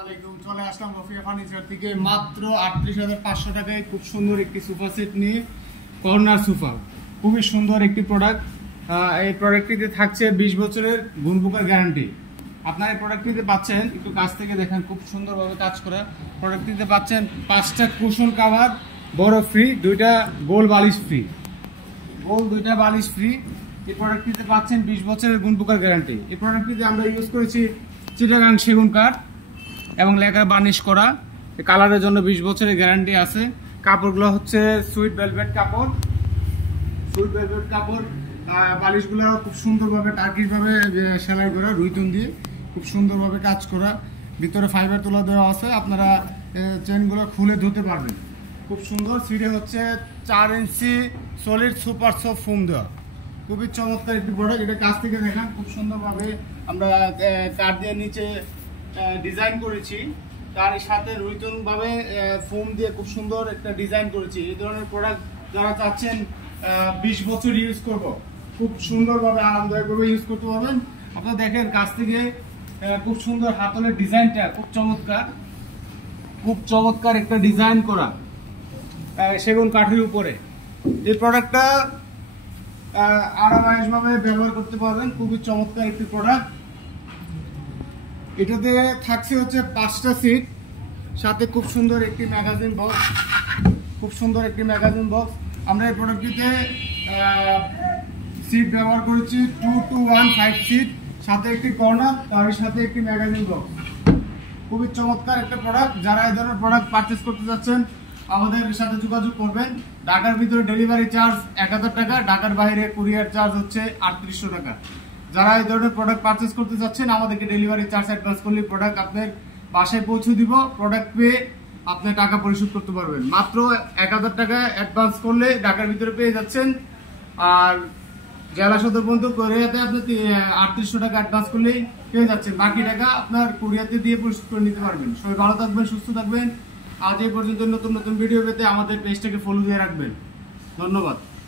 আলাইকুম। চলে আসলাম রফিয়া ফার্নিচার থেকে মাত্র ৩৮,৫০০ টাকায় খুব সুন্দর একটি সোফা সেট নিয়ে। কর্নার সোফা, খুবই সুন্দর একটি প্রোডাক্ট। এই প্রোডাক্টটিতে থাকছে ২০ বছরের গুণপোকার গ্যারান্টি। আপনার এই প্রোডাক্টটিতে পাচ্ছেন, একটু কাছ থেকে দেখেন, খুব সুন্দরভাবে কাজ করা। প্রোডাক্টটিতে পাচ্ছেন ৫টা কুশন কাভার বড় ফ্রি, 2টা গোল বালিশ ফ্রি, গোল 2টা বালিশ ফ্রি। এই প্রোডাক্টটিতে পাচ্ছেন ২০ বছরের গুণপোকার গ্যারান্টি। এই প্রোডাক্টটিতে আমরা ইউজ করেছি চিটাগাং সেগুন কাঠ এবং লেখা বার্নিশ করা। কালারের জন্য ২০ বছরের গ্যারান্টি আছে। কাপড়গুলো হচ্ছে সুইট ভেলভেট কাপড়, সুইট ভেলভেট কাপড়। বালিশগুলো খুব সুন্দরভাবে টার্কিশভাবে সেলাই করা, রুইতুন দিয়ে খুব সুন্দরভাবে কাজ করা। ভিতরে ফাইবার তোলা দেওয়া আছে, আপনারা চেনগুলো খুলে ধুতে পারবেন। খুব সুন্দর। সিটে হচ্ছে 4 ইঞ্চি সলিড সুপার সফট ফোম দেওয়া, খুবই চমৎকার একটি প্রোডাক্ট। এটা কাছ থেকে দেখেন, খুব সুন্দরভাবে আমরা কাঠ দিয়ে নিচে ডিজাইন করেছি, তার সাথে রুইতুনভাবে ফোম দিয়ে খুব সুন্দর একটা ডিজাইন করেছি। এই ধরনের প্রোডাক্ট যারা চাচ্ছেন ২০ বছর ইউজ করব, খুব সুন্দরভাবে আরামদায়কভাবে ইউজ করতে পারবেন। আপনারা দেখেন কাছ থেকে, খুব সুন্দর হাতলের ডিজাইনটা খুব চমৎকার, খুব চমৎকার একটা ডিজাইন করা সেগুন কাঠের উপরে। এই প্রোডাক্টটা আরামদায়কভাবে ব্যবহার করতে পারবেন, খুবই চমৎকার একটি প্রোডাক্ট। এটাতে থাকছে হচ্ছে 5টা সিট, সাথে খুব সুন্দর একটি ম্যাগাজিন বক্স, খুব সুন্দর একটি ম্যাগাজিন বক্স। আমরা এই প্রোডাক্টটিতে সিট ব্যবহার করেছি 2 to 1 5 সিট, সাথে একটি কর্নার, তার সাথে একটি ম্যাগাজিন বক্স। খুবই চমৎকার একটা প্রোডাক্ট। যারা এই ধরনের প্রোডাক্ট পারচেস করতে যাচ্ছেন আমাদের সাথে যোগাযোগ করবেন। ঢাকার ভিতরে ডেলিভারি চার্জ ১,০০০ টাকা, ঢাকার বাইরে কুরিয়ার চার্জ হচ্ছে ৩৮০০ টাকা। যারা এই ধরনের প্রোডাক্ট পারচেস করতে যাচ্ছেন আমাদেরকে ডেলিভারি চার্জ অ্যাডভান্স করলে প্রোডাক্ট আপনার বাসায় পৌঁছে দিব। প্রোডাক্ট পেয়ে আপনি টাকা পরিশোধ করতে পারবেন। মাত্র ১,০০০ টাকা অ্যাডভান্স করলে ঢাকার ভিতরে পেয়ে যাচ্ছেন। আর জেলা সদর পর্যন্ত কোরিয়াতে আপনি ৩৮০০ টাকা অ্যাডভান্স করলেই পেয়ে যাচ্ছেন। বাকি টাকা আপনার কোরিয়াতে দিয়ে পরিশোধ করে নিতে পারবেন। সবাই ভালো থাকবেন, সুস্থ থাকবেন। আজ এই পর্যন্ত নতুন নতুন ভিডিও পেতে আমাদের পেজটাকে ফলো দিয়ে রাখবেন। ধন্যবাদ।